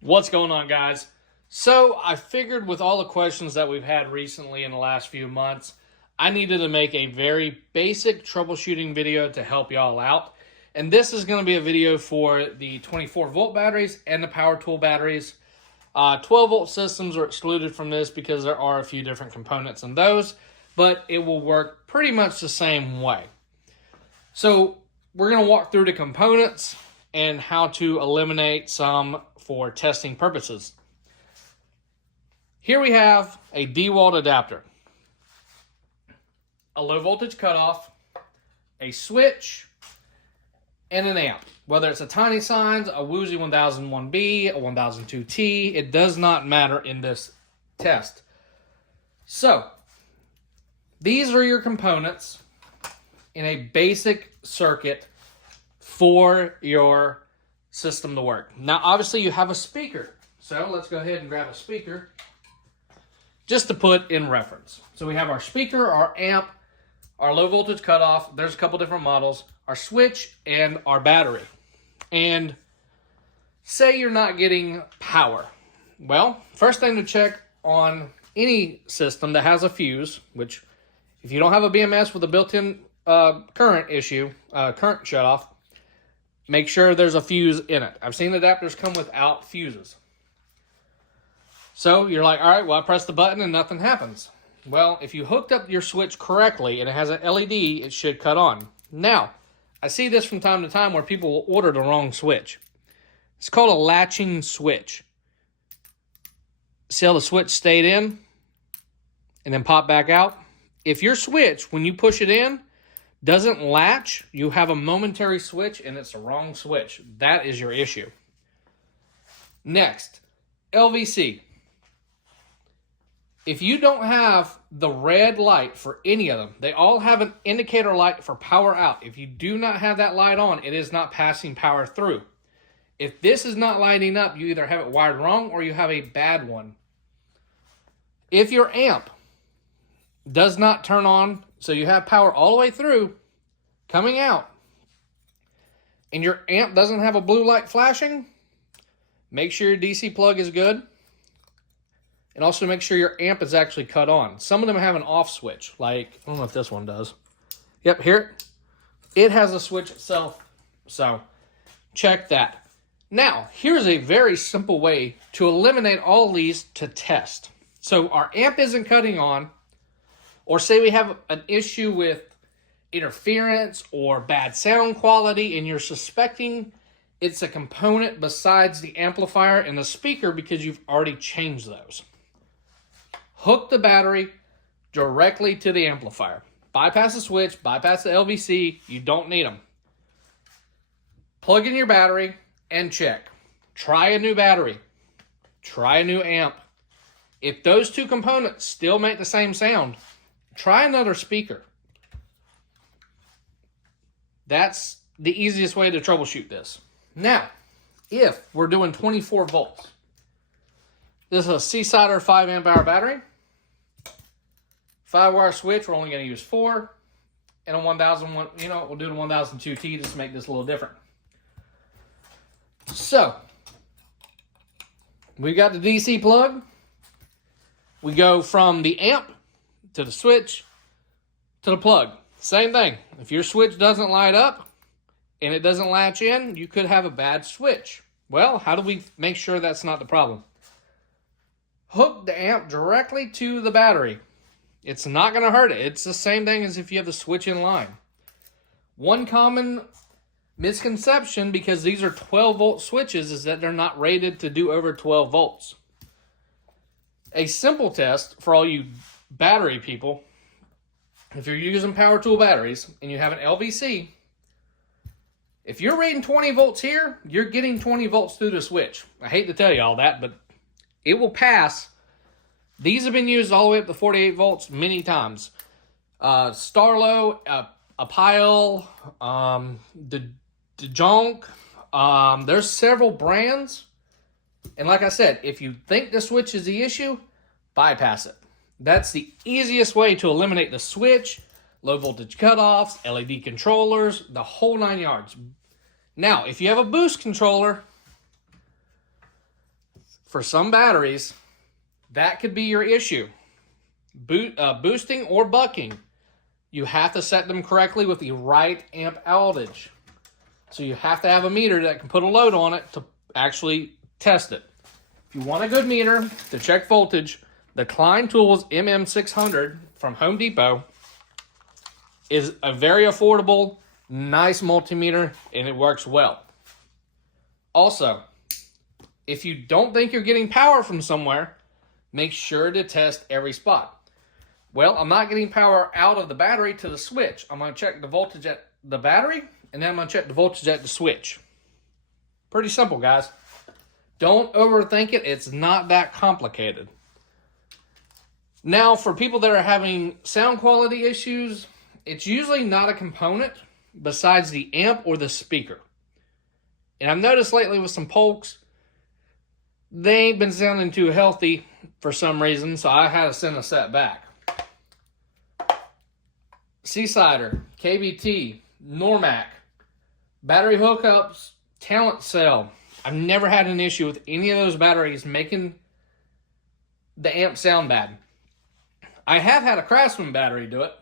What's going on, guys? So I figured with all the questions that we've had recently in the last few months, I needed to make a very basic troubleshooting video to help y'all out. And this is going to be a video for the 24-volt batteries and the power tool batteries. 12-volt systems are excluded from this because there are a few different components in those, but it will work pretty much the same way. So we're going to walk through the components and how to eliminate some for testing purposes. Here we have a D-wall adapter, a low voltage cutoff, a switch, and an amp. Whether it's a Tiny Signs, a Woozy 1001B, a 1002T, it does not matter in this test. So, these are your components in a basic circuit for your system to work. Now, obviously, you have a speaker. So, let's go ahead and grab a speaker just to put in reference. So, we have our speaker, our amp, our low voltage cutoff. There's a couple different models. Our switch, and our battery. And say you're not getting power. Well, first thing to check on any system that has a fuse, which if you don't have a BMS with a built-in current shutoff, make sure there's a fuse in it. I've seen adapters come without fuses. So you're like, all right, well, I press the button and nothing happens. Well, if you hooked up your switch correctly and it has an LED, it should cut on. Now, I see this from time to time where people will order the wrong switch. It's called a latching switch. See how the switch stayed in and then pop back out? If your switch, when you push it in, doesn't latch, you have a momentary switch and it's the wrong switch. That is your issue. Next, LVC. If you don't have the red light for any of them, they all have an indicator light for power out. If you do not have that light on, it is not passing power through. If this is not lighting up, you either have it wired wrong or you have a bad one. If your amp does not turn on, so you have power all the way through, coming out, and your amp doesn't have a blue light flashing, make sure your DC plug is good. And also make sure your amp is actually cut on. Some of them have an off switch, like, I don't know if this one does. Yep, here, it has a switch itself, so check that. Now, here's a very simple way to eliminate all these to test. So our amp isn't cutting on, or say we have an issue with interference or bad sound quality, and you're suspecting it's a component besides the amplifier and the speaker because you've already changed those. Hook the battery directly to the amplifier. Bypass the switch, bypass the LVC. You don't need them. Plug in your battery and check. Try a new battery. Try a new amp. If those two components still make the same sound, try another speaker. That's the easiest way to troubleshoot this. Now, if we're doing 24 volts, this is a Seasider 5 amp hour battery. 5-wire switch, we're only going to use 4. And a 1001, we'll do the 1002T just to make this a little different. So, we got the DC plug. We go from the amp to the switch to the plug. Same thing. If your switch doesn't light up and it doesn't latch in, you could have a bad switch. Well, how do we make sure that's not the problem? Hook the amp directly to the battery. It's not going to hurt it. It's the same thing as if you have the switch in line. One common misconception, because these are 12-volt switches, is that they're not rated to do over 12 volts. A simple test for all you battery people, if you're using power tool batteries and you have an LVC, if you're rating 20 volts here, you're getting 20 volts through the switch. I hate to tell you all that, but it will pass. These have been used all the way up to 48 volts many times. Starlow, Apile, the Jonk. There's several brands. And like I said, if you think the switch is the issue, bypass it. That's the easiest way to eliminate the switch, low voltage cutoffs, LED controllers, the whole 9 yards. Now, if you have a boost controller, For some batteries, that could be your issue. Boosting or bucking, you have to set them correctly with the right amp outage. So you have to have a meter that can put a load on it to actually test it. If you want a good meter to check voltage, the Klein Tools MM600 from Home Depot is a very affordable, nice multimeter, and it works well. Also, if you don't think you're getting power from somewhere, make sure to test every spot. Well, I'm not getting power out of the battery to the switch. I'm going to check the voltage at the battery, and then I'm going to check the voltage at the switch. Pretty simple, guys. Don't overthink it. It's not that complicated. Now, for people that are having sound quality issues, it's usually not a component besides the amp or the speaker. And I've noticed lately with some Polks, they ain't been sounding too healthy for some reason, so I had to send a set back. Seasider, KBT, Normac, battery hookups, Talent Cell. I've never had an issue with any of those batteries making the amp sound bad. I have had a Craftsman battery do it.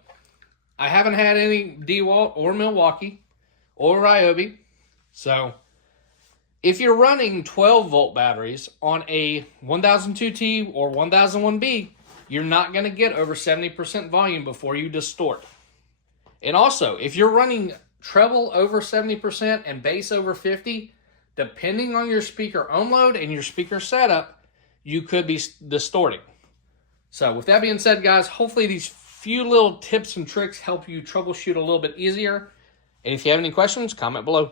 I haven't had any DeWalt or Milwaukee or Ryobi. So if you're running 12-volt batteries on a 1002T or 1001B, you're not going to get over 70% volume before you distort. And also, if you're running treble over 70% and bass over 50%, depending on your speaker ohm load and your speaker setup, you could be distorting. So with that being said, guys, hopefully these few little tips and tricks help you troubleshoot a little bit easier. And if you have any questions, comment below.